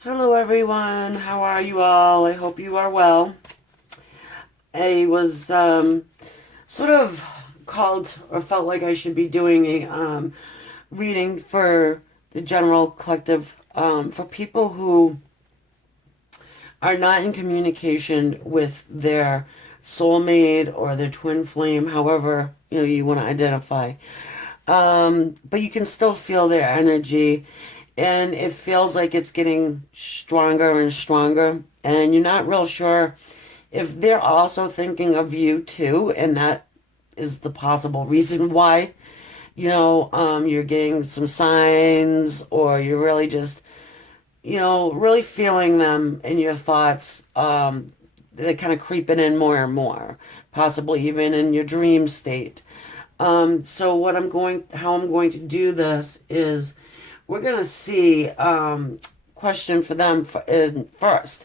Hello everyone, how are you all? I hope you are well. I was sort of called or felt like I should be doing a reading for the general collective for people who are not in communication with their soulmate or their twin flame, however you want to identify. But you can still feel their energy, and it feels like it's getting stronger and stronger, and you're not real sure if they're also thinking of you too, and that is the possible reason why you're getting some signs, or you're really just really feeling them in your thoughts. They're kind of creeping in more and more, possibly even in your dream state. So how I'm going to do this is we're going to see, question for them first.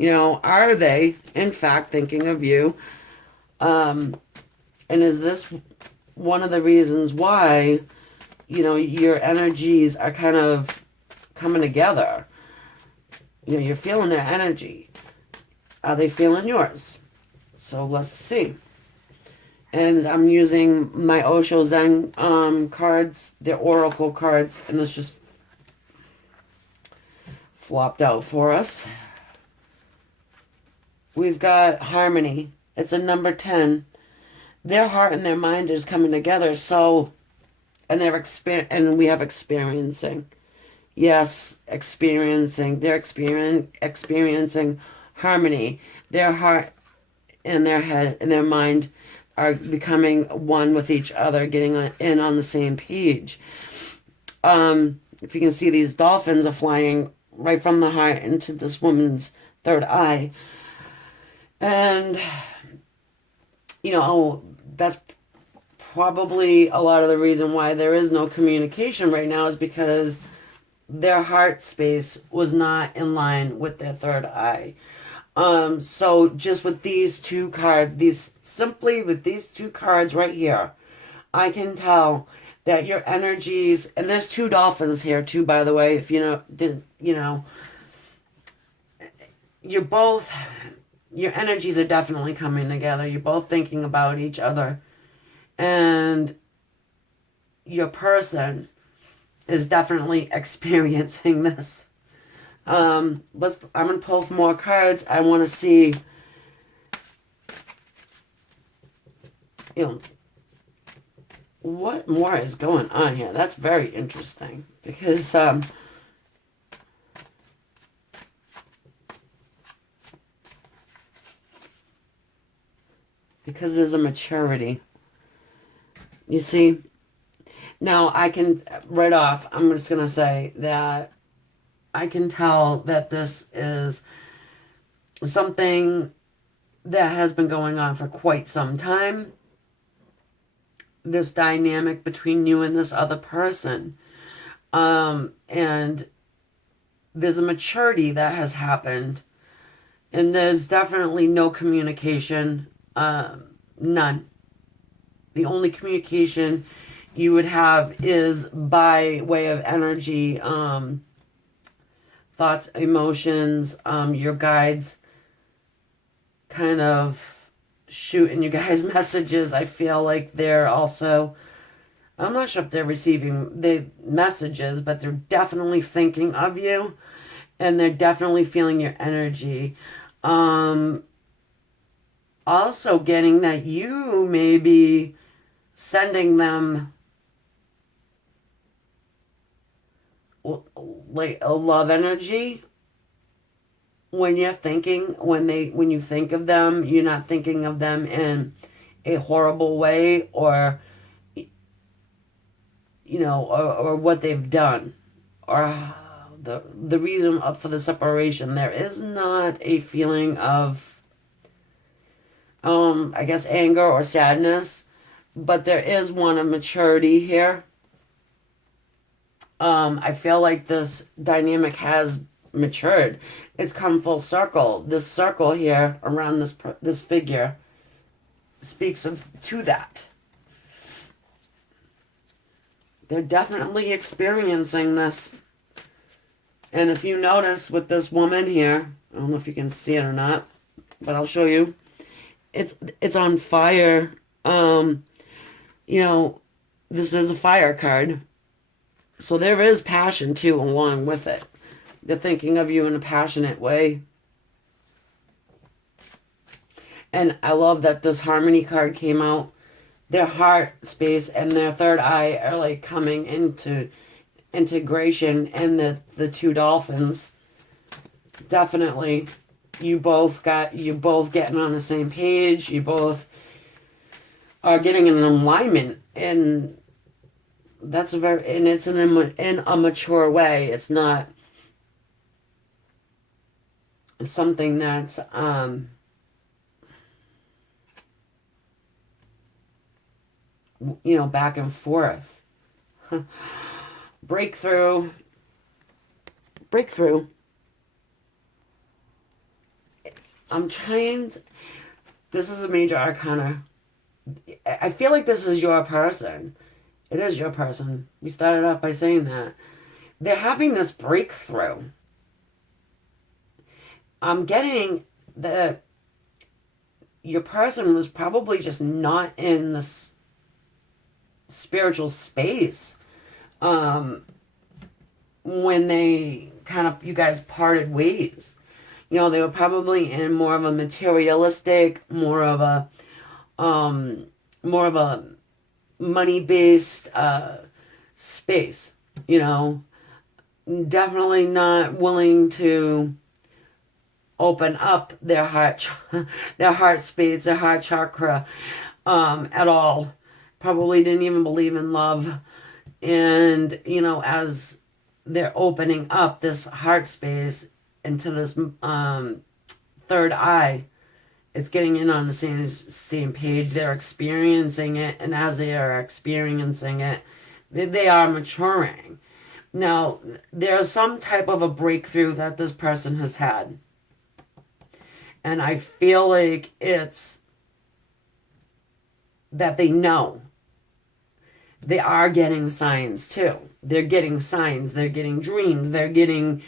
Are they in fact thinking of you? And is this one of the reasons why, your energies are kind of coming together? You're feeling their energy. Are they feeling yours? So let's see. And I'm using my Osho Zen cards. They're oracle cards, and this just flopped out for us. We've got harmony. It's a number 10. Their heart and their mind is coming together. So, and we have experiencing. Yes, experiencing. They're experiencing harmony. Their heart and their head and their mind are becoming one with each other, getting in on the same page. If you can see, these dolphins are flying right from the heart into this woman's third eye. And, that's probably a lot of the reason why there is no communication right now, is because their heart space was not in line with their third eye. So just with these two cards, with these two cards right here, I can tell that your energies, and there's two dolphins here too, by the way, if your energies are definitely coming together. You're both thinking about each other, and your person is definitely experiencing this. I'm gonna pull more cards. I want to see, what more is going on here. That's very interesting, because there's a maturity. You see, now I can, right off, I'm just gonna say that I can tell that this is something that has been going on for quite some time. This dynamic between you and this other person. And there's a maturity that has happened. And there's definitely no communication. None. The only communication you would have is by way of energy, thoughts, emotions, your guides kind of shooting you guys messages. I feel like they're also, I'm not sure if they're receiving the messages, but they're definitely thinking of you, and they're definitely feeling your energy. Also getting that you may be sending them like a love energy. When you think of them, you're not thinking of them in a horrible way, or or what they've done, or the reason for the separation. There is not a feeling of, I guess, anger or sadness, but there is one of maturity here. I feel like this dynamic has matured. It's come full circle. This circle here around this figure speaks to that. They're definitely experiencing this. And if you notice with this woman here, I don't know if you can see it or not, but I'll show you. It's on fire. You know, this is a fire card. So there is passion too along with it. They're thinking of you in a passionate way. And I love that this Harmony card came out. Their heart space and their third eye are like coming into integration, and the two dolphins. Definitely you both getting on the same page. You both are getting in alignment, and that's it's in a mature way. It's not something that's back and forth. Breakthrough. I'm trying to, this is a major arcana. I feel like this is your person. It is your person. We started off by saying that. They're having this breakthrough. I'm getting that your person was probably just not in this spiritual space when you guys parted ways. They were probably in more of a materialistic, more of a money-based space. Definitely not willing to open up their heart space, their heart chakra at all. Probably didn't even believe in love. And, as they're opening up this heart space into this third eye, it's getting in on the same page. They're experiencing it, and as they are experiencing it, they are maturing. Now, there's some type of a breakthrough that this person has had. And I feel like it's that they know. They are getting signs too. They're getting signs. They're getting dreams. They're getting,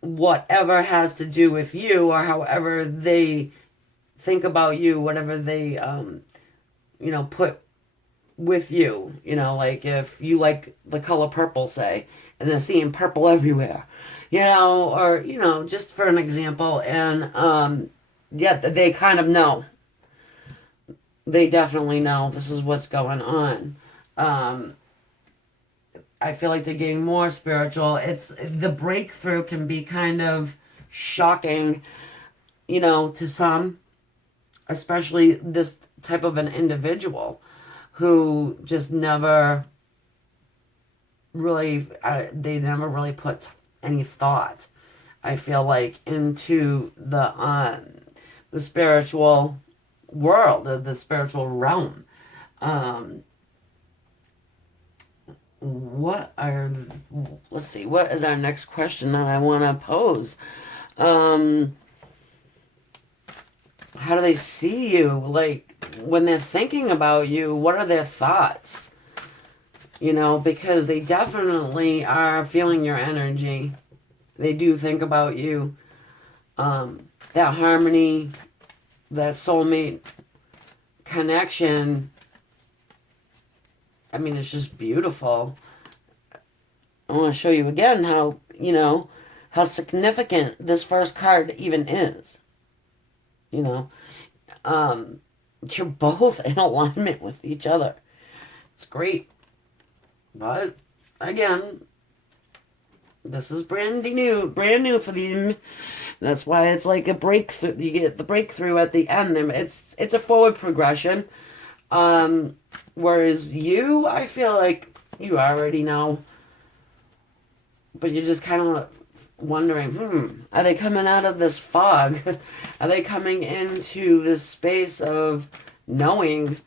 whatever has to do with you, or however they think about you, whatever they, put with you. Like if you like the color purple, say, and they're seeing purple everywhere, or, just for an example. And, they kind of know. They definitely know this is what's going on. I feel like they're getting more spiritual. The breakthrough can be kind of shocking, to some, especially this type of an individual who just never really, they never really put any thought, I feel like, into the spiritual world, the spiritual realm. Let's see, what is our next question that I want to pose? How do they see you? Like, when they're thinking about you, what are their thoughts? Because they definitely are feeling your energy. They do think about you. That harmony, that soulmate connection, it's just beautiful. I want to show you again how significant this first card even is. You're both in alignment with each other. It's great. But again, this is brand new for them. That's why it's like a breakthrough. You get the breakthrough at the end. It's a forward progression. Whereas you, I feel like you already know. But you're just kind of wondering, are they coming out of this fog? Are they coming into this space of knowing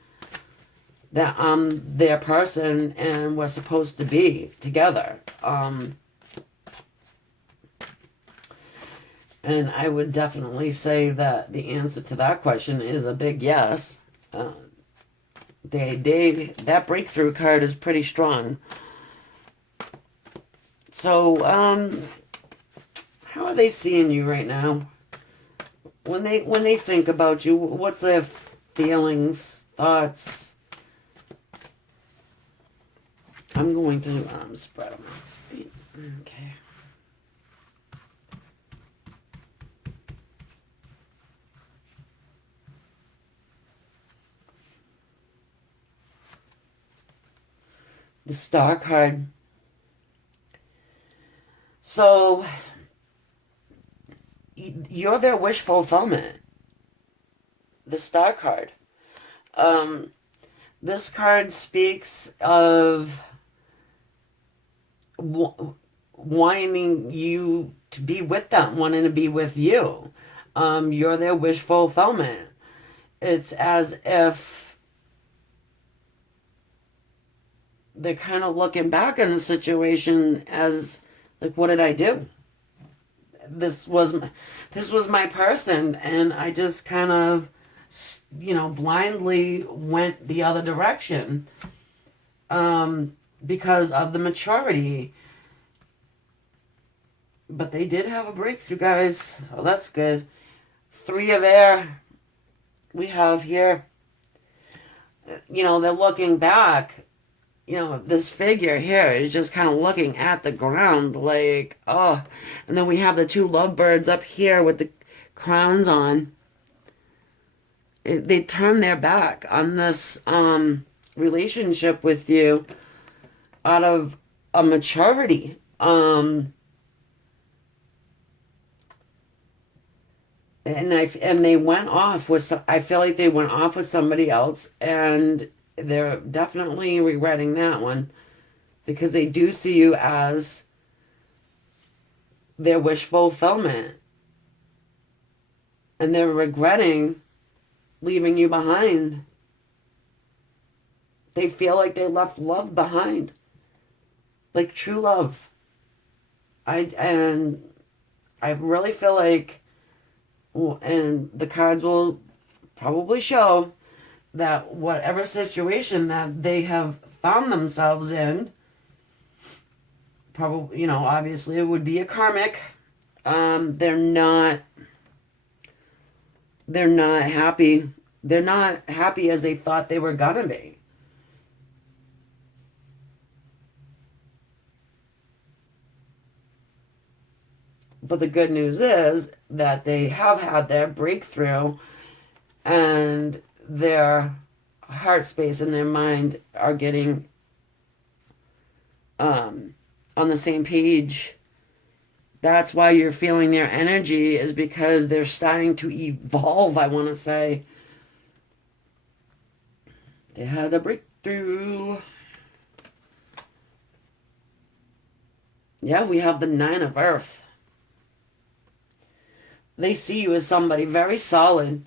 that I'm their person and we're supposed to be together? And I would definitely say that the answer to that question is a big yes. That breakthrough card is pretty strong. So, how are they seeing you right now? When they think about you, what's their feelings, thoughts? I'm going to spread them out. Okay. The Star card. So, you're their wish fulfillment. The Star card. This card speaks of wanting you to be with them, wanting to be with you. You're their wish fulfillment. It's as if they're kind of looking back on the situation as like, what did I do? This was my person, and I just kind of, blindly went the other direction, because of the maturity. But they did have a breakthrough, guys. Oh, that's good. 3 of air we have here. They're looking back. This figure here is just kind of looking at the ground like, oh. And then we have the 2 lovebirds up here with the crowns on. They turn their back on this relationship with you out of a maturity. And they went off with, I feel like they went off with somebody else, and they're definitely regretting that one, because they do see you as their wish fulfillment, and they're regretting leaving you behind. They feel like they left love behind, like true love. I really feel like, and the cards will probably show that whatever situation that they have found themselves in, probably, obviously it would be a karmic. They're not happy. They're not happy as they thought they were gonna be. But the good news is that they have had their breakthrough, and their heart space and their mind are getting on the same page. That's why you're feeling their energy, is because they're starting to evolve, I want to say. They had a breakthrough. Yeah, we have the 9 of Earth. They see you as somebody very solid.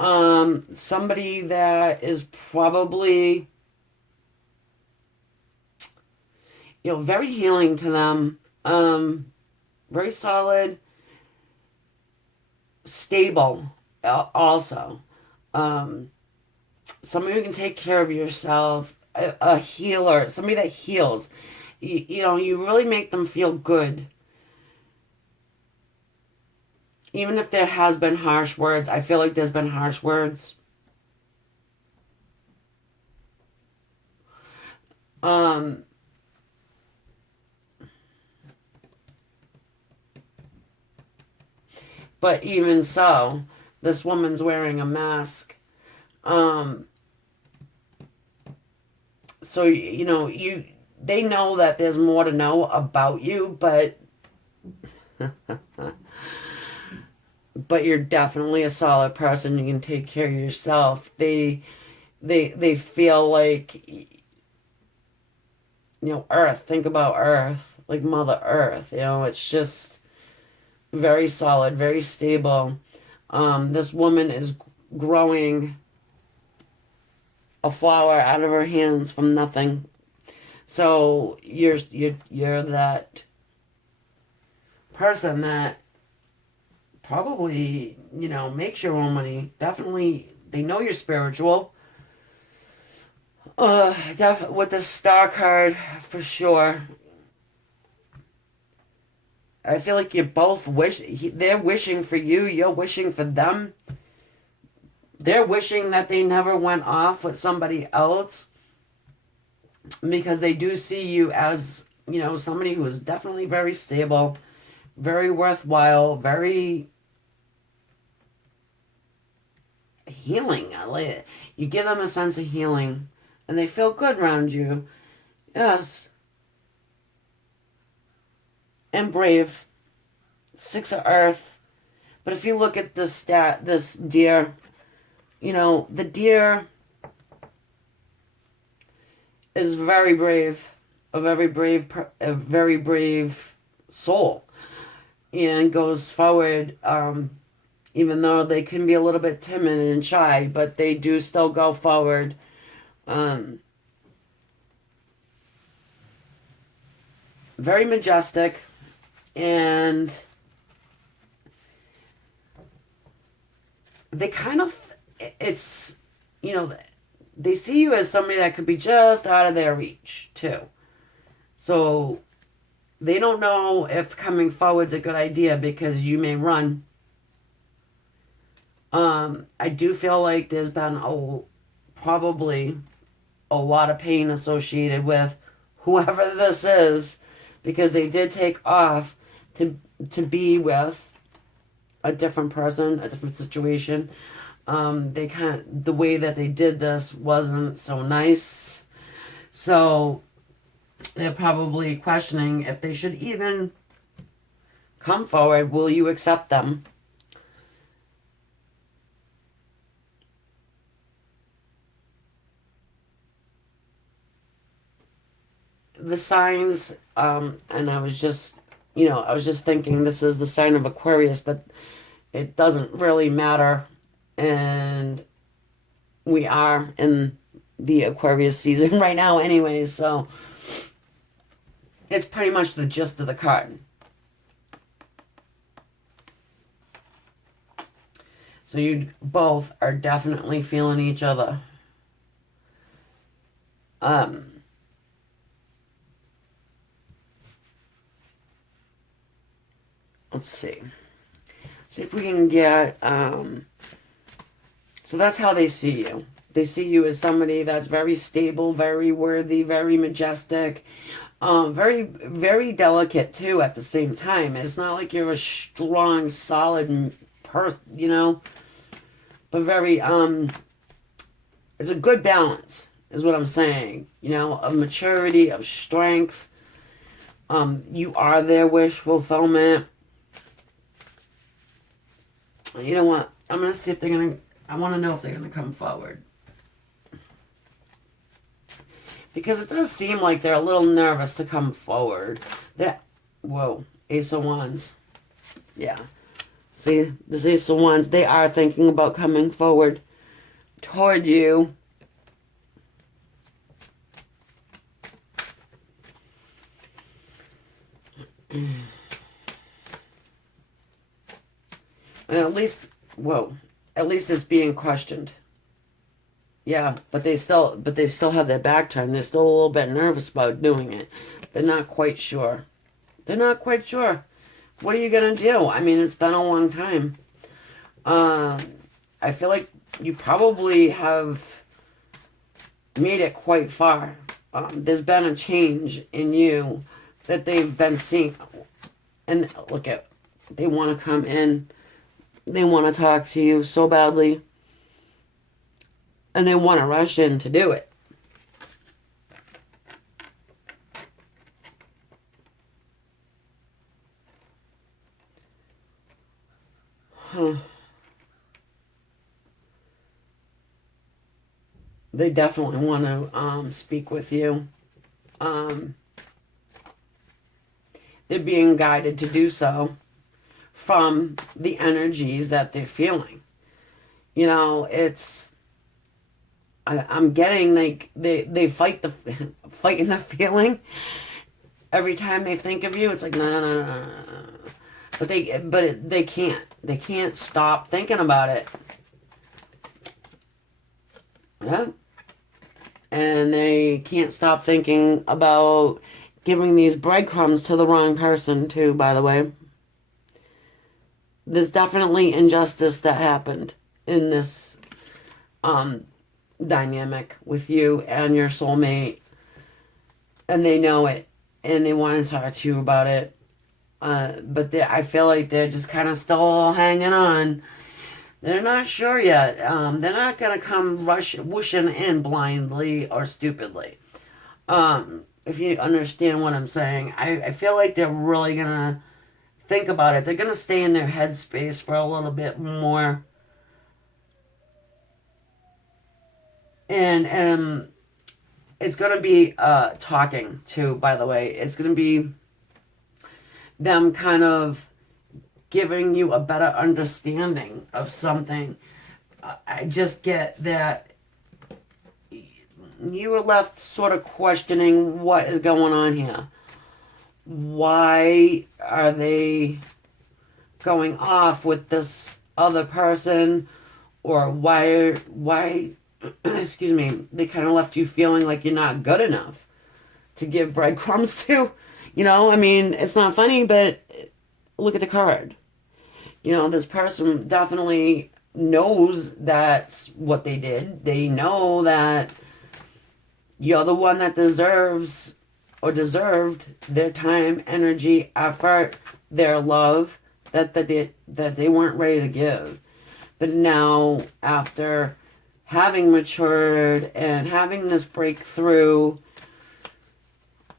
Somebody that is probably, very healing to them. Very solid, stable, also. Somebody who can take care of yourself, a healer, somebody that heals. You really make them feel good. Even if there has been harsh words, I feel like there's been harsh words. But even so, this woman's wearing a mask. So, they know that there's more to know about you, but but you're definitely a solid person. You can take care of yourself. They feel like, Earth. Think about Earth, like Mother Earth. It's just very solid, very stable. This woman is growing a flower out of her hands from nothing. So you're that person that probably, makes your own money. Definitely, they know you're spiritual. With the Star card, for sure. I feel like you both they're wishing for you, you're wishing for them. They're wishing that they never went off with somebody else, because they do see you as, somebody who is definitely very stable, very worthwhile, very healing. You give them a sense of healing, and they feel good around you. Yes. And brave. 6 of Earth. But if you look at this deer, the deer is very brave, a very brave soul, and goes forward, even though they can be a little bit timid and shy, but they do still go forward. Very majestic, and they kind of, it's, they see you as somebody that could be just out of their reach, too. So they don't know if coming forward's a good idea, because you may run. I do feel like there's been probably a lot of pain associated with whoever this is, because they did take off to be with a different person, a different situation. The way that they did this wasn't so nice. So they're probably questioning if they should even come forward. Will you accept them? The signs, and I was just thinking this is the sign of Aquarius, but it doesn't really matter. And we are in the Aquarius season right now anyways, so it's pretty much the gist of the card. So you both are definitely feeling each other. Let's see. See if we can get, so that's how they see you. They see you as somebody that's very stable, very worthy, very majestic, very, very delicate too at the same time. It's not like you're a strong, solid person, but very, it's a good balance is what I'm saying, of maturity, of strength. You are their wish fulfillment. You know what? I'm going to see if they're going to, I want to know if they're going to come forward. Because it does seem like they're a little nervous to come forward. Whoa, Ace of Wands. Yeah. See, this Ace of Wands, they are thinking about coming forward toward you. And at least it's being questioned. Yeah, but they still have their back turned. They're still a little bit nervous about doing it. They're not quite sure. What are you gonna do? I mean, it's been a long time. I feel like you probably have made it quite far. There's been a change in you that they've been seeing. And they want to come in. They want to talk to you so badly. And they want to rush in to do it. They definitely want to speak with you. They're being guided to do so from the energies that they're feeling. I'm getting like they fighting the feeling every time they think of you. It's like no. But they can't stop thinking about it. Yeah. And they can't stop thinking about giving these breadcrumbs to the wrong person too, by the way. There's definitely injustice that happened in this dynamic with you and your soulmate, and they know it, and they want to talk to you about it. But I feel like they're just kind of still hanging on. They're not sure yet. They're not going to come whooshing in blindly or stupidly. If you understand what I'm saying. I feel like they're really going to think about it. They're going to stay in their headspace for a little bit more. And it's going to be talking too, by the way. It's going to be them kind of giving you a better understanding of something. I just get that you were left sort of questioning what is going on here. Why are they going off with this other person? Or why excuse me, they kind of left you feeling like you're not good enough to give breadcrumbs to. You know, I mean, it's not funny, but look at the card. You know, this person definitely knows that's what they did. They know that you're the one that deserves or deserved their time, energy, effort, their love that they weren't ready to give. But now, after having matured and having this breakthrough,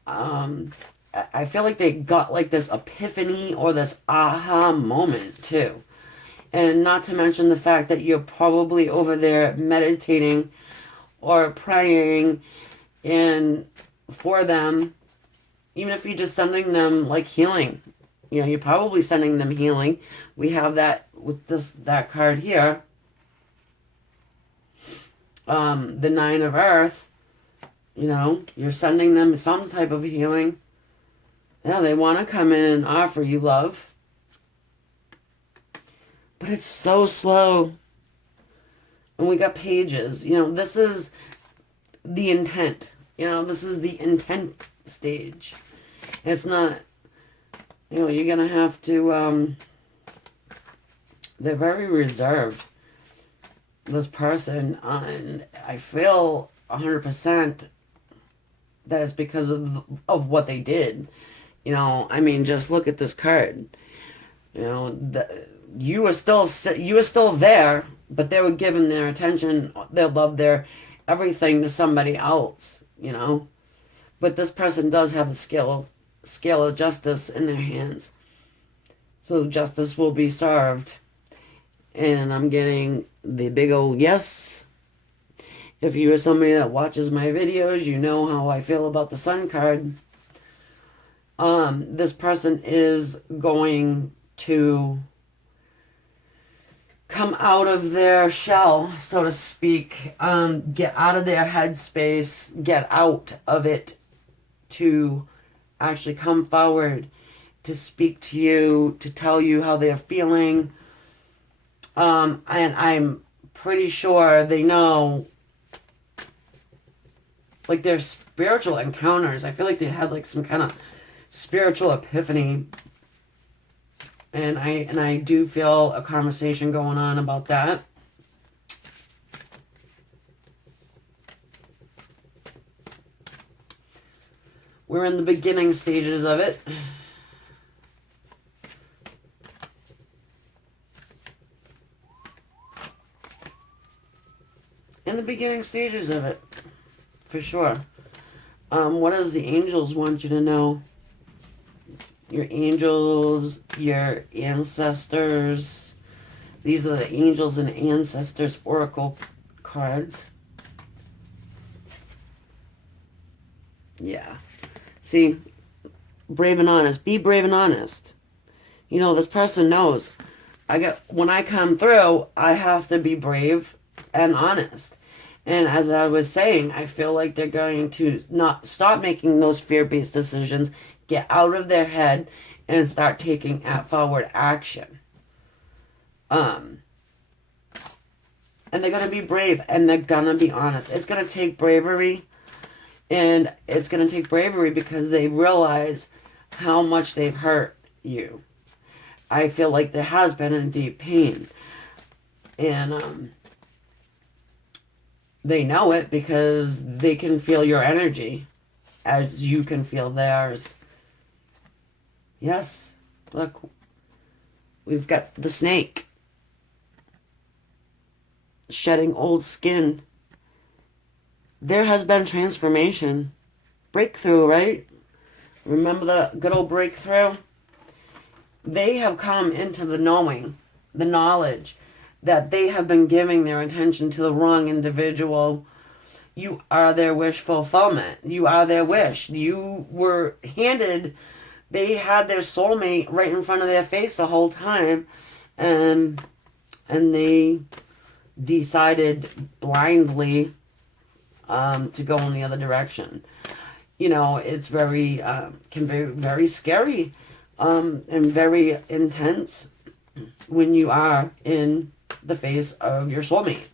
I feel like they got like this epiphany or this aha moment too. And not to mention the fact that you're probably over there meditating or praying and for them, even if you're just sending them like healing. You know, you're probably sending them healing. We have that with that card here. The Nine of Earth. You know, you're sending them some type of healing. Yeah, they want to come in and offer you love. But it's so slow. And we got pages. You know, this is the intent. You know, this is the intent stage. It's not, you know, you're going to have to, they're very reserved. This person, and I feel 100% that it's because of what they did. You know, I mean, just look at this card. You know, you were still there, but they were giving their attention, their love, their everything to somebody else. You know, but this person does have the scale of justice in their hands, so justice will be served. And I'm getting the big old yes. If you are somebody that watches my videos, you know how I feel about the Sun card. This person is going to come out of their shell, so to speak, get out of their headspace, get out of it to actually come forward to speak to you, to tell you how they're feeling. And I'm pretty sure they know, like, their spiritual encounters. I feel like they had like some kind of spiritual epiphany, and I do feel a conversation going on about that. We're in the beginning stages of it. In the beginning stages of it, for sure. What does the angels want you to know? Your angels, your ancestors. These are the angels and ancestors oracle cards. Yeah. See, brave and honest. Be brave and honest. You know, this person knows. When I come through, I have to be brave and honest. And as I was saying, I feel like they're going to not stop making those fear-based decisions, get out of their head, and start taking forward action. And they're going to be brave, and they're going to be honest. It's going to take bravery And it's going to take bravery because they realize how much they've hurt you. I feel like there has been a deep pain. And they know it because they can feel your energy as you can feel theirs. Yes, look, we've got the snake shedding old skin. There has been transformation. Breakthrough, right? Remember the good old breakthrough? They have come into the knowing, the knowledge that they have been giving their attention to the wrong individual. You are their wish fulfillment. You are their wish. You were handed, they had their soulmate right in front of their face the whole time, and they decided blindly to go in the other direction. You know, it's very, can be very scary and very intense when you are in the face of your soulmate.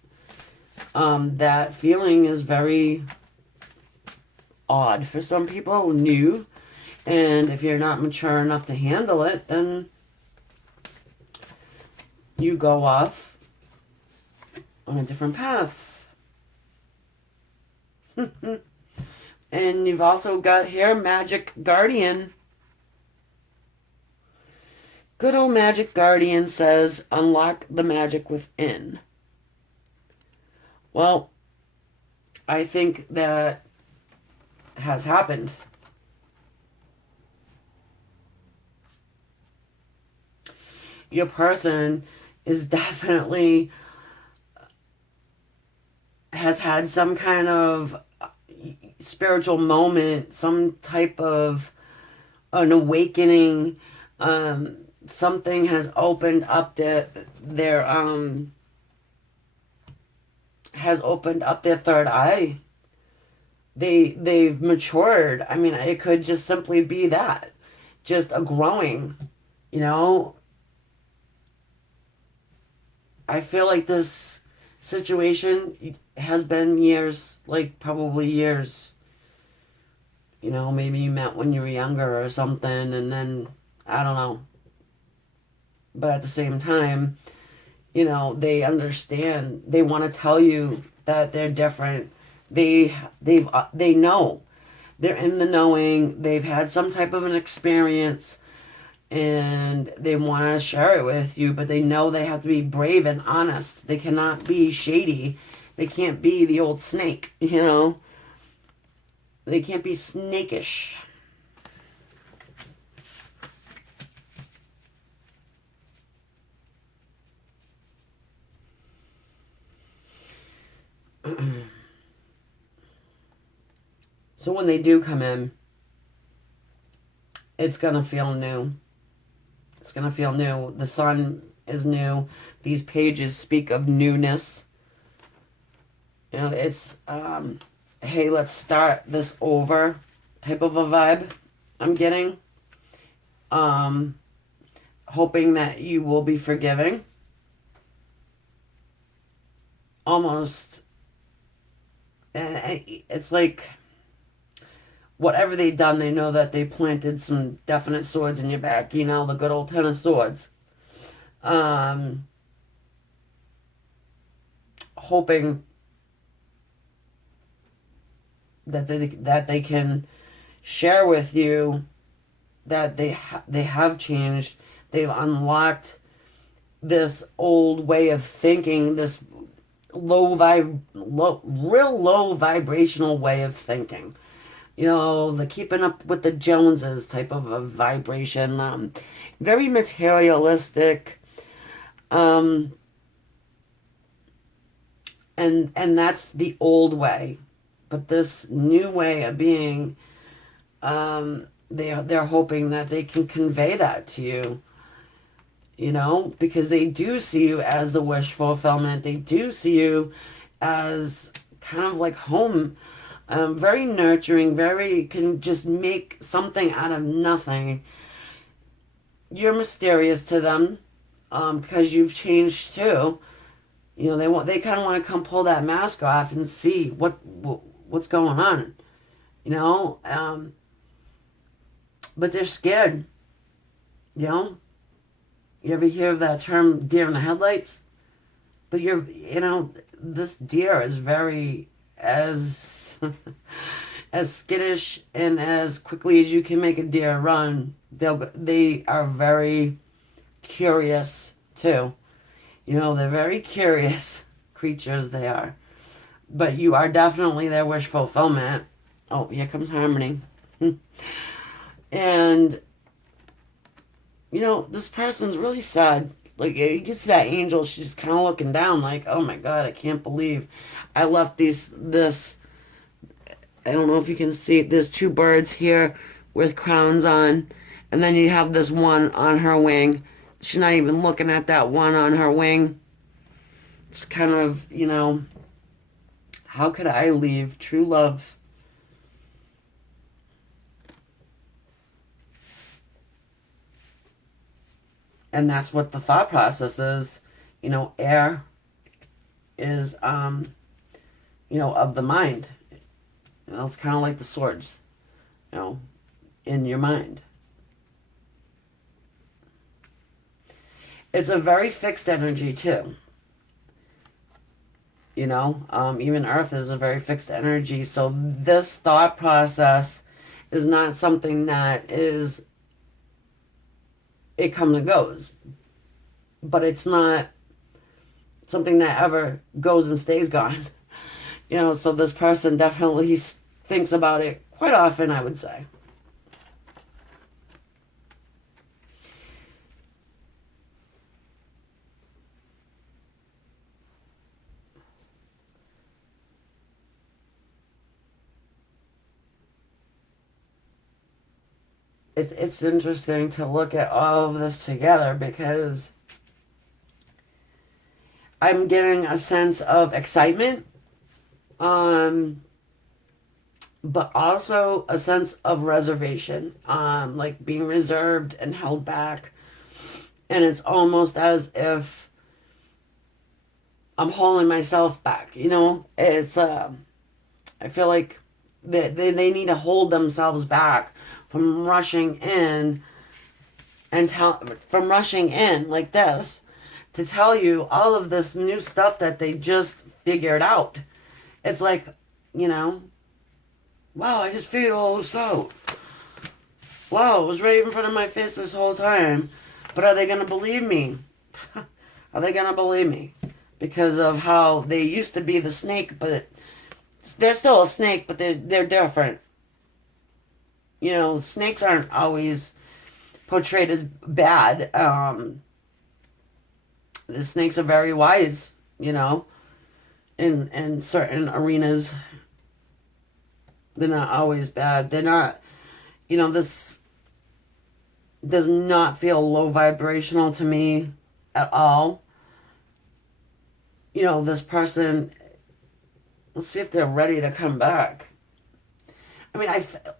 That feeling is very odd for some people, new, and if you're not mature enough to handle it, then you go off on a different path. And you've also got here Magic Guardian. Good old Magic Guardian says, unlock the magic within. Well, I think that has happened. Your person is definitely has had some kind of spiritual moment, some type of an awakening. Something has opened up their has opened up their third eye. They've matured. I mean, it could just simply be that, just a growing, you know. I feel like this situation has been years, like probably years. You know, maybe you met when you were younger or something, and then, I don't know. But at the same time, you know, they understand. They want to tell you that they're different. They know. They're in the knowing. They've had some type of an experience, and they want to share it with you, but they know they have to be brave and honest. They cannot be shady. They can't be the old snake, you know. They can't be snakish. So when they do come in, it's going to feel new. It's going to feel new. The sun is new. These pages speak of newness. You know, it's, hey, let's start this over type of a vibe I'm getting. Hoping that you will be forgiving. Almost, it's like, whatever they've done, they know that they planted some definite swords in your back. You know, the good old Ten of Swords. Hoping that they can share with you that they have changed. They've unlocked this old way of thinking, this real low vibrational way of thinking. You know, the keeping up with the Joneses type of a vibration. Very materialistic. And that's the old way. But this new way of being, they're hoping that they can convey that to you. You know, because they do see you as the wish fulfillment. They do see you as kind of like home. Very nurturing, can just make something out of nothing. You're mysterious to them, because you've changed too. You know, they kind of want to come pull that mask off and see what's going on. you know, but they're scared, you know. You ever hear of that term, deer in the headlights? But this deer is very, as as skittish and as quickly as you can make a deer run. They are very curious too. They're very curious creatures, they are. But you are definitely their wish fulfillment. Oh, here comes Harmony. And, this person's really sad. Like, you get to that angel, she's kind of looking down like, oh my God, I can't believe I left this, I don't know if you can see, there's two birds here with crowns on, and then you have this one on her wing. She's not even looking at that one on her wing. It's kind of, how could I leave true love? And that's what the thought process is. Air is, of the mind. It's kind of like the swords, in your mind. It's a very fixed energy, too. Even Earth is a very fixed energy. So this thought process is not something that is, it comes and goes. But it's not something that ever goes and stays gone. So this person definitely thinks about it quite often, I would say. It's interesting to look at all of this together because I'm getting a sense of excitement, but also a sense of reservation, like being reserved and held back. And it's almost as if I'm holding myself back, It's, I feel like they need to hold themselves back from rushing in from rushing in like this to tell you all of this new stuff that they just figured out. It's like, wow, I just figured all this out. Wow, it was right in front of my face this whole time. But are they going to believe me? Are they going to believe me? Because of how they used to be the snake, but they're still a snake, but they're different. Snakes aren't always portrayed as bad. The snakes are very wise, in certain arenas. They're not always bad. They're not, this does not feel low vibrational to me at all. This person, let's see if they're ready to come back. I mean,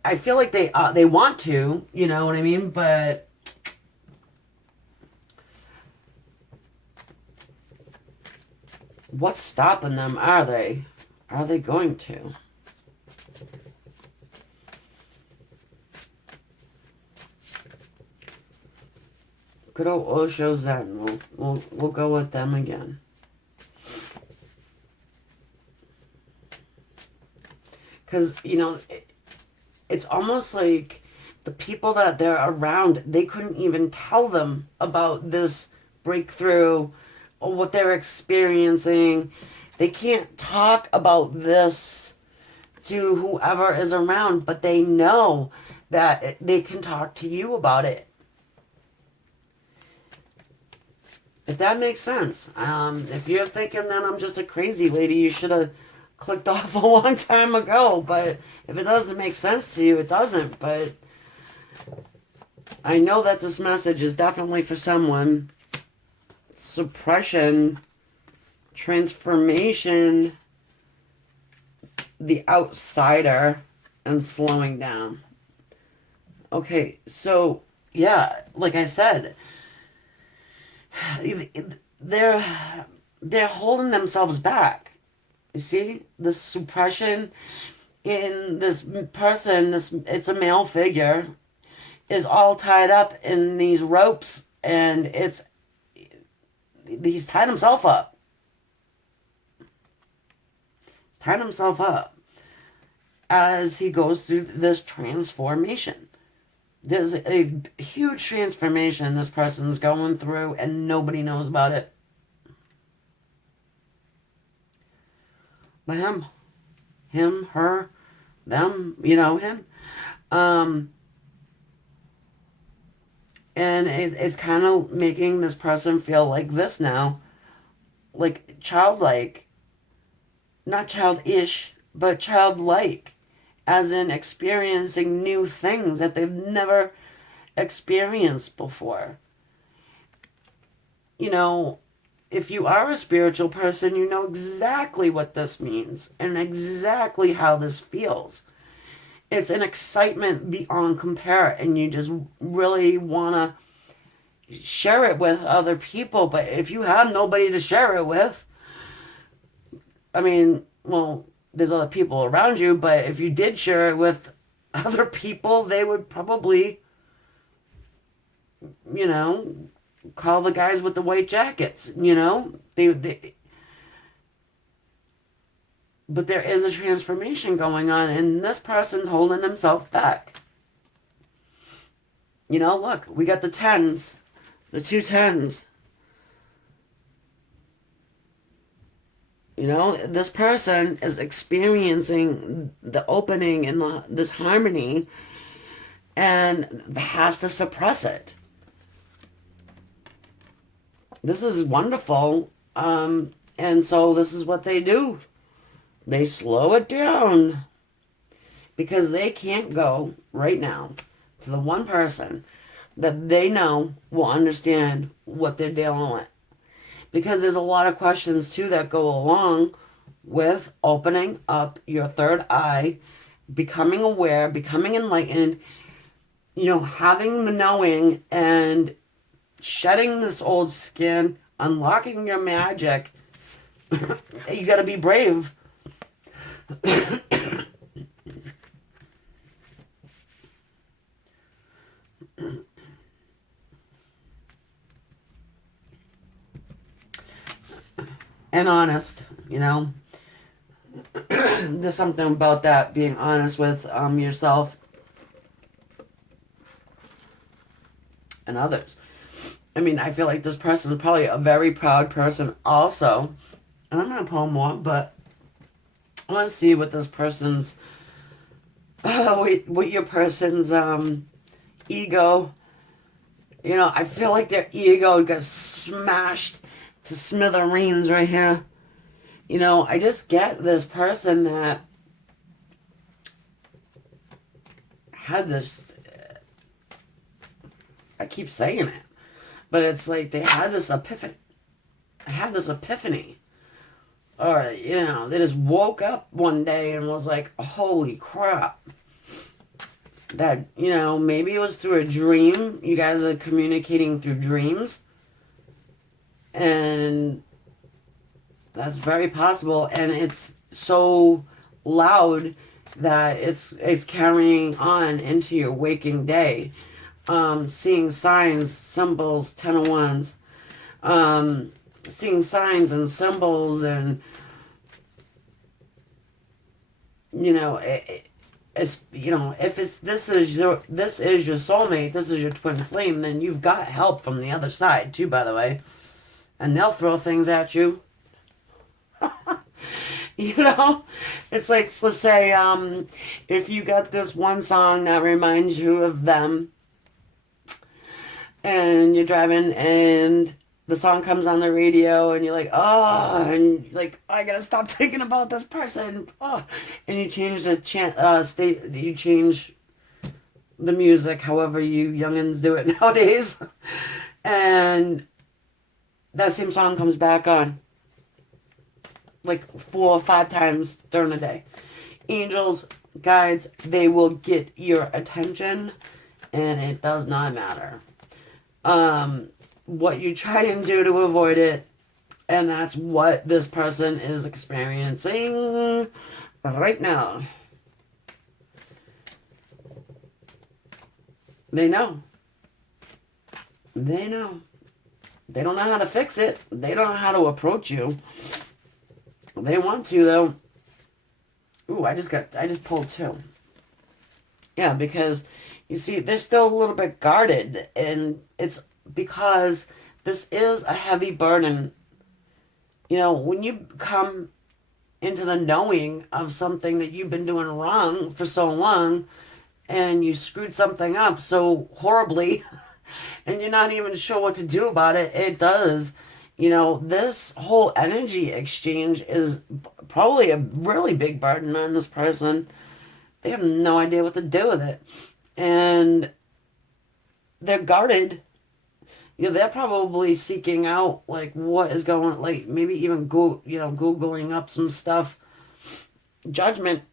I feel like they want to, you know what I mean? But what's stopping them, are they? Are they going to? Good old Osho Zen. We'll go with them again. Because, it's almost like the people that they're around, they couldn't even tell them about this breakthrough or what they're experiencing. They can't talk about this to whoever is around, but they know that they can talk to you about it. If that makes sense. If you're thinking that I'm just a crazy lady, you should have clicked off a long time ago. But if it doesn't make sense to you, it doesn't. But I know that this message is definitely for someone. Suppression, transformation, the outsider, and slowing down. Okay, so yeah, like I said, they're holding themselves back. You see, the suppression in this person, it's a male figure, is all tied up in these ropes, and he's tied himself up. He's tied himself up as he goes through this transformation. There's a huge transformation this person's going through, and nobody knows about it. But him, her, them, him. And it's kind of making this person feel like this now. Like childlike. Not childish, but childlike. As in experiencing new things that they've never experienced before. If you are a spiritual person, you know exactly what this means and exactly how this feels. It's an excitement beyond compare, and you just really want to share it with other people. But if you have nobody to share it with, there's other people around you, but if you did share it with other people, they would probably, call the guys with the white jackets, But there is a transformation going on, and this person's holding himself back. Look, we got the tens, the two tens. This person is experiencing the opening and this harmony and has to suppress it. This is wonderful. And so this is what they do. They slow it down because they can't go right now to the one person that they know will understand what they're dealing with. Because there's a lot of questions, too, that go along with opening up your third eye, becoming aware, becoming enlightened, having the knowing and shedding this old skin, unlocking your magic. You got to be brave. And honest, there's something about that, being honest with yourself and others. I feel like this person is probably a very proud person also. And I'm going to pull more, but I want to see what this person's, what your person's ego, I feel like their ego got smashed to smithereens right here. I just get this person that had this, I keep saying it, but it's like they had this epiphany. Or, they just woke up one day and was like, holy crap. That, maybe it was through a dream. You guys are communicating through dreams. And that's very possible. And it's so loud that it's carrying on into your waking day. Seeing signs, symbols, 10 of Wands. Seeing signs and symbols, and if this is your soulmate, this is your twin flame, then you've got help from the other side too, by the way, and they'll throw things at you. It's like, let's say if you got this one song that reminds you of them, and you're driving and the song comes on the radio and you're like, oh, and you're like, I gotta stop thinking about this person. Oh, and you change the state, you change the music, however you youngins do it nowadays. And that same song comes back on like 4 or 5 times during the day. Angels, guides, they will get your attention, and it does not matter what you try and do to avoid it. And that's what this person is experiencing right now. They know. They know. They don't know how to fix it. They don't know how to approach you. They want to, though. Ooh, I just pulled two. Yeah, because you see, they're still a little bit guarded, and it's because this is a heavy burden. When you come into the knowing of something that you've been doing wrong for so long, and you screwed something up so horribly, and you're not even sure what to do about it, it does. This whole energy exchange is probably a really big burden on this person. They have no idea what to do with it. And they're guarded. They're probably seeking out, like, what is going, like, maybe even Googling up some stuff. Judgment.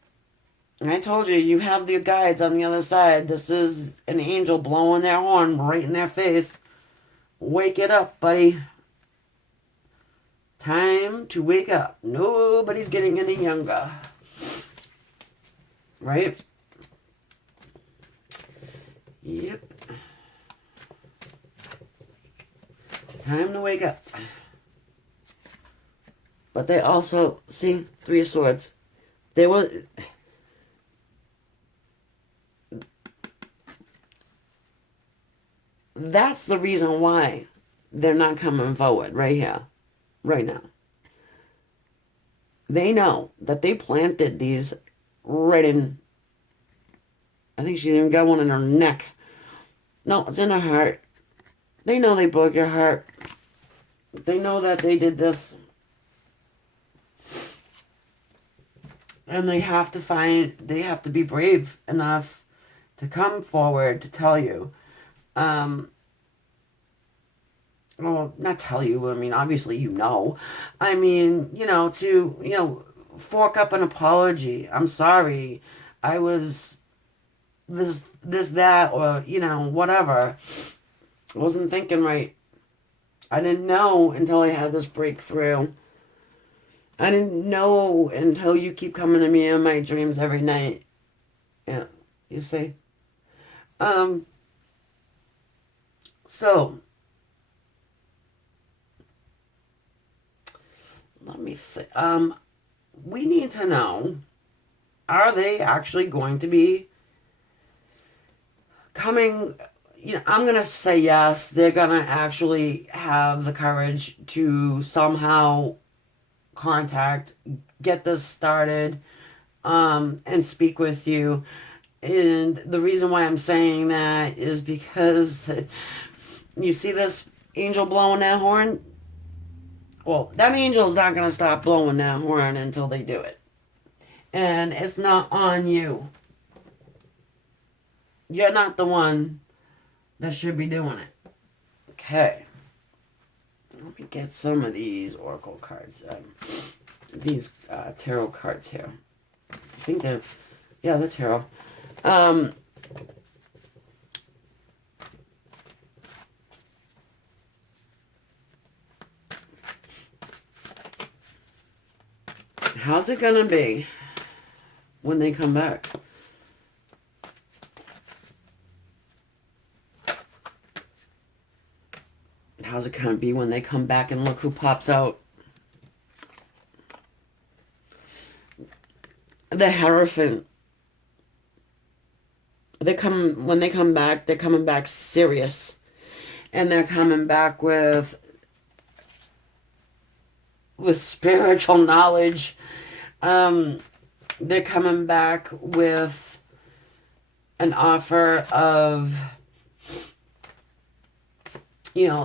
I told you, you have your guides on the other side. This is an angel blowing their horn right in their face. Wake it up, buddy. Time to wake up. Nobody's getting any younger. Right? Yep. Time to wake up. But they also, see, Three of Swords. They were... That's the reason why they're not coming forward right here, right now. They know that they planted these right in... I think she even got one in her neck. No, it's in her heart. They know they broke your heart. They know that they did this. And they have to be brave enough to come forward to tell you. Well, not tell you, I mean, obviously I mean, to, fork up an apology. I'm sorry. I was this, that, or, whatever. I wasn't thinking right. I didn't know until I had this breakthrough. I didn't know until you keep coming to me in my dreams every night. Yeah, you see? So, let me think. We need to know, are they actually going to be coming... I'm going to say yes. They're going to actually have the courage to somehow get this started, and speak with you. And the reason why I'm saying that is because you see this angel blowing that horn? Well, that angel's not going to stop blowing that horn until they do it. And it's not on you. You're not the one that should be doing it. Okay. Let me get some of these oracle cards. These tarot cards here. I think they're tarot. How's it gonna be when they come back? How's it gonna be when they come back and look who pops out? The Hierophant. When they come back, they're coming back serious. And they're coming back with spiritual knowledge. They're coming back with an offer of,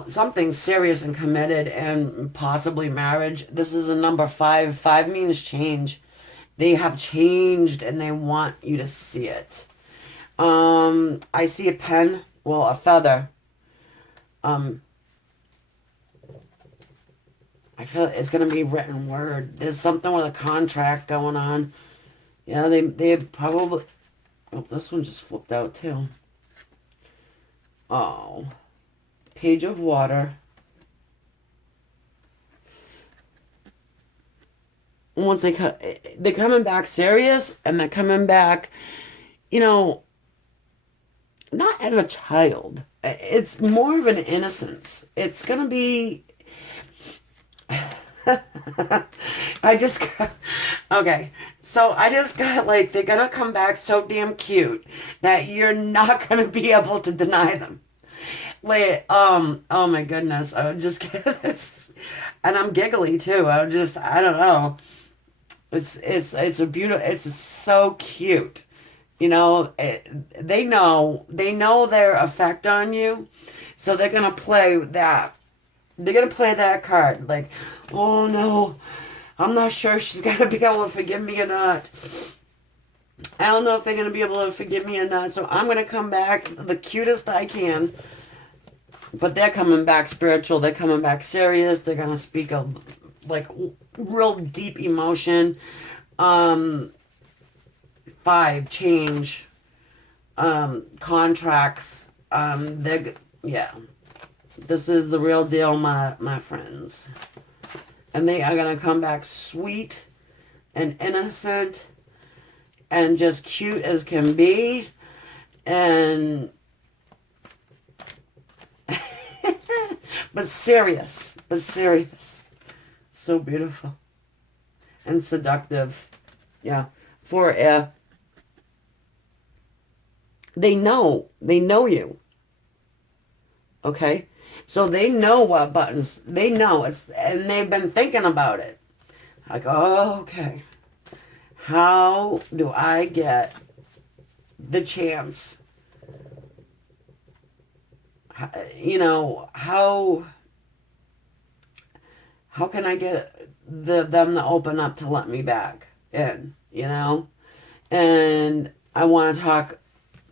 something serious and committed, and possibly marriage. This is a number 5. 5 means change. They have changed and they want you to see it. I see a pen, a feather. I feel it's going to be written word. There's something with a contract going on. Yeah, they probably... Oh, this one just flipped out too. Oh. Page of water. Once they're coming back serious, and they're coming back, not as a child. It's more of an innocence. It's gonna be. I just got, okay. So I just got like they're gonna come back so damn cute that you're not gonna be able to deny them. Like oh my goodness, I would just get it's, and I'm giggly too. I don't know. It's a beautiful. It's so cute. You know, they know their effect on you, so they're gonna play that. They're gonna play that card. Like, oh no, I'm not sure she's gonna be able to forgive me or not. I don't know if they're gonna be able to forgive me or not. So I'm gonna come back the cutest I can. But they're coming back spiritual. They're coming back serious. They're gonna speak of like real deep emotion. 5 change. Contracts. Yeah. This is the real deal, my friends. And they are gonna come back sweet and innocent and just cute as can be. And but serious. So beautiful. And seductive. Yeah. For they know you. Okay? So they know what buttons, they know it's, and they've been thinking about it. Like, oh, okay. How do I get the chance? You know, how can I get them to open up to let me back in, you know? And I want to talk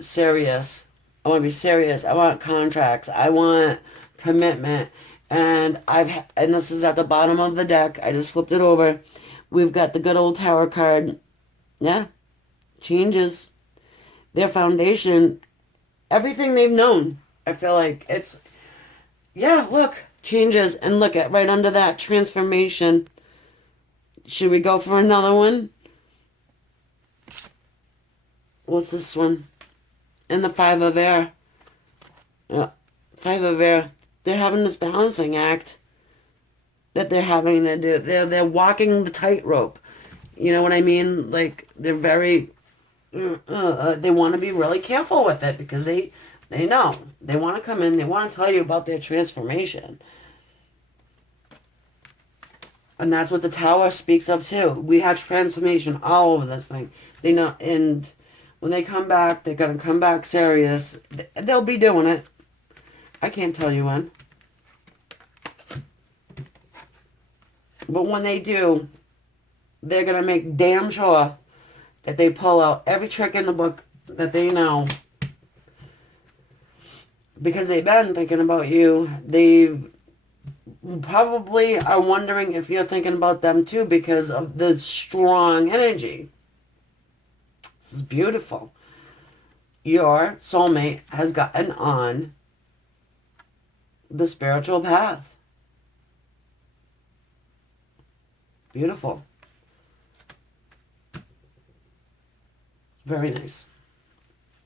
serious. I want to be serious. I want contracts. I want commitment. And and this is at the bottom of the deck. I just flipped it over. We've got the good old Tower card. Yeah. Changes. Their foundation. Everything they've known. I feel like it's, yeah, look, changes. And look at right under that, transformation. Should we go for another one? What's this one? And the 5 of air. Yeah, 5 of air. They're having this balancing act that they're having to do. They're walking the tightrope. You know what I mean? Like, they're very, they want to be really careful with it because they know. They want to come in, they want to tell you about their transformation. And that's what the Tower speaks of too. We have transformation all over this thing. They know, and when they come back, they're going to come back serious. They'll be doing it. I can't tell you when. But when they do, they're going to make damn sure that they pull out every trick in the book that they know. Because they've been thinking about you. They probably are wondering if you're thinking about them too because of the strong energy. This is beautiful. Your soulmate has gotten on the spiritual path. Beautiful. Very nice.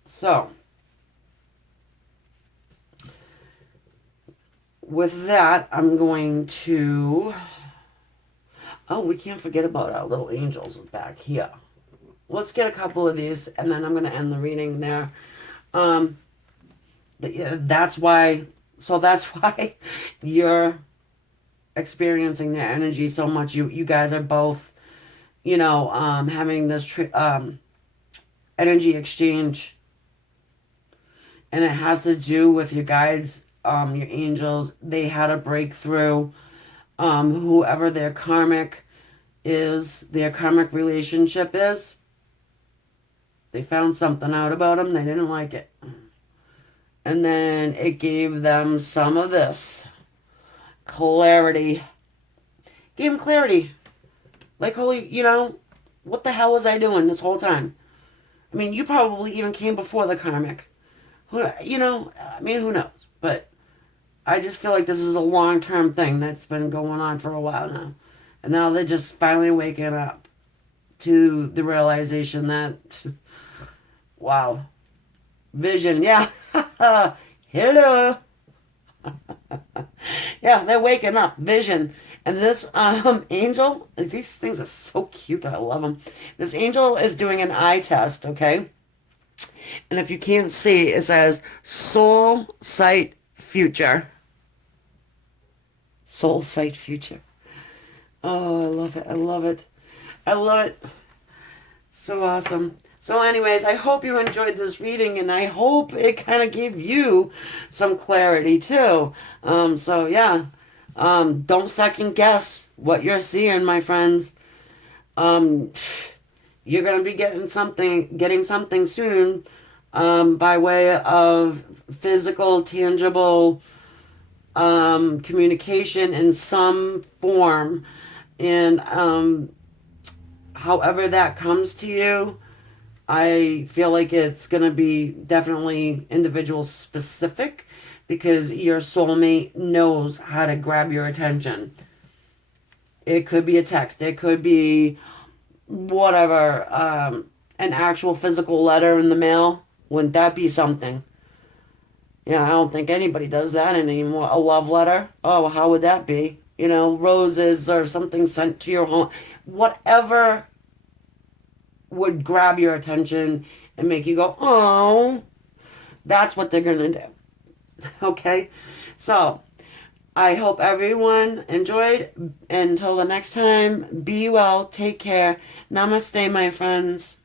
So, with that, I'm going to... Oh, we can't forget about our little angels back here. Let's get a couple of these, and then I'm going to end the reading there. That's why... So that's why you're experiencing their energy so much. You guys are both, you know, having this energy exchange. And it has to do with your guides, your angels. They had a breakthrough. Whoever their karmic is, their karmic relationship is, they found something out about them. They didn't like it. And then it gave them some of this clarity. Gave them clarity. Like, holy, you know, what the hell was I doing this whole time? I mean, you probably even came before the karmic. You know, I mean, who knows? But I just feel like this is a long-term thing that's been going on for a while now. And now they're just finally waking up to the realization that, wow, Vision. Yeah. Hello. Yeah, they're waking up. Vision. And this angel, these things are so cute. I love them. This angel is doing an eye test, okay? And if you can't see, it says soul, sight, future. Soul, sight, future. Oh, I love it. I love it. I love it. So awesome. So anyways, I hope you enjoyed this reading, and I hope it kind of gave you some clarity too. So yeah, don't second guess what you're seeing, my friends. Um, you're gonna be getting something soon, by way of physical, tangible, communication in some form, and however that comes to you. I feel like it's going to be definitely individual specific, because your soulmate knows how to grab your attention. It could be a text. It could be whatever, an actual physical letter in the mail. Wouldn't that be something? I don't think anybody does that anymore. A love letter. Oh, how would that be? Roses or something sent to your home. Whatever would grab your attention and make you go, oh, that's what they're going to do. Okay? So, I hope everyone enjoyed. Until the next time, be well, take care. Namaste, my friends.